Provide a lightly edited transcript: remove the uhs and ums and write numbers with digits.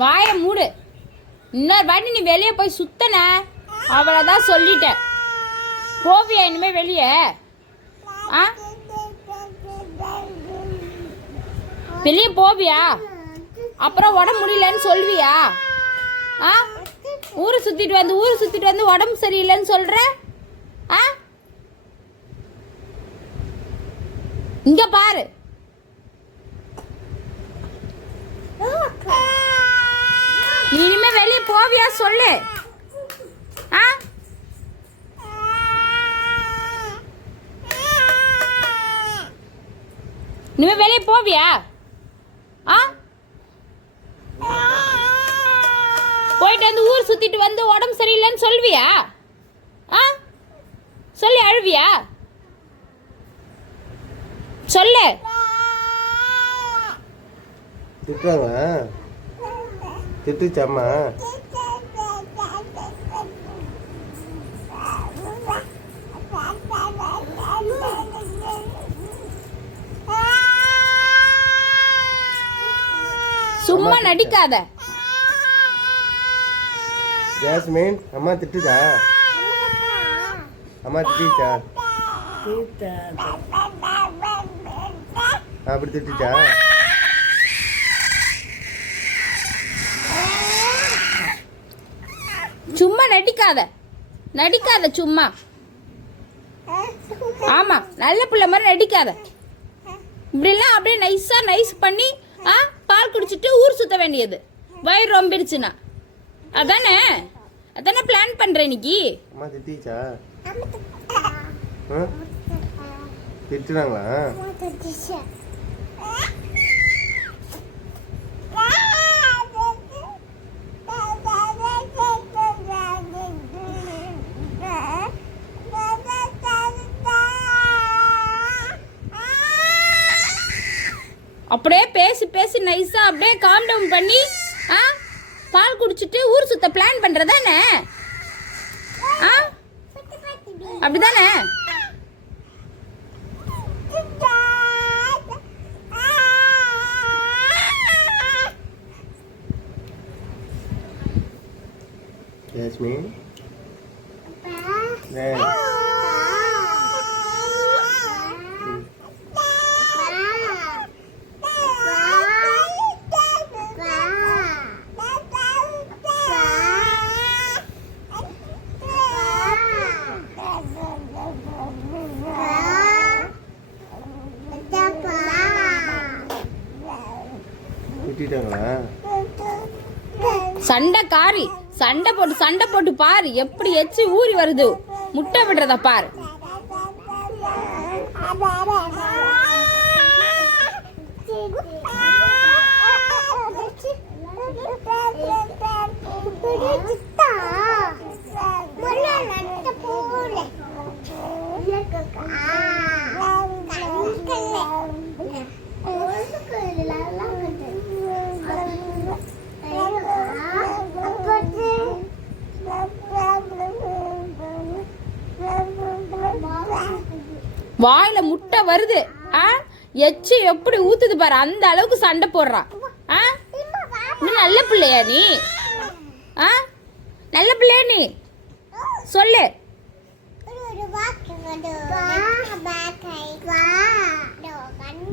வாயை மூடு. இன்னொரு வாட்டி நீ வெளியே போய் சுத்தன அவ்வளோதான் சொல்லிட்டேன். போவியா இனிமே வெளியே? ஆ, வெளியே போவியா? அப்புறம் உடம்பு முடியலன்னு சொல்வியா? ஆ, ஊரை சுத்திட்டு வந்து உடம்பு சரியில்லைன்னு சொல்ற. ஆ, இங்க பாரு. நீ இனிமே வெளியே போவியா சொல்லு. ஆ, இனிமே வெளியே போவியா? ஆ, போயிட்டு வந்து ஊர் சுத்திட்டு வந்து உடம்பு சரியில்லைன்னு சொல்வியா? ஆ, சொல்லி அழுவியா? சொல்லு. திட்டுறாங்க, திட்டுச்சாம்மா. சும்மா நடிக்காத. ஜாஸ்மின், அம்மா திட்டுச்சா? அம்மா திட்டுச்சா? அப்படி திட்டுச்சா? சும்மா நடிக்காத சும்மா. ஆமா, நல்ல பிள்ளை மாதிரி நடிக்காத. இப்படிலாம் அப்படியே நைஸ் பண்ணி பால் குடிச்சிட்டு ஊர் சுத்த வேண்டியது. வயிறு ரொம்பிடுச்சுன்னா அதானே பிளான் பண்ற இன்னைக்கு. அம்மா திட்டுச்சா? திட்டுறாங்களா? அப்படியே பேசி நைஸா அப்படியே காம் டவுன் பண்ணி பால் குடிச்சிட்டு ஊர் சுத்த பிளான் பண்றதானே? அப்படிதானே? ஜாஸ்மின், திட்டாங்களா? சண்டைக்காரி. சண்டை போட்டு பாரு எப்படி எச்சி ஊறி வருது. முட்டை விடுறத பாரு. வாயில முட்டை வருது. எச்சி எப்படி ஊத்துது பாரு. அந்த அளவுக்கு சண்டை போடுறான். நல்ல பிள்ளையா நீ? நல்ல பிள்ளையா நீ? சொல்லு.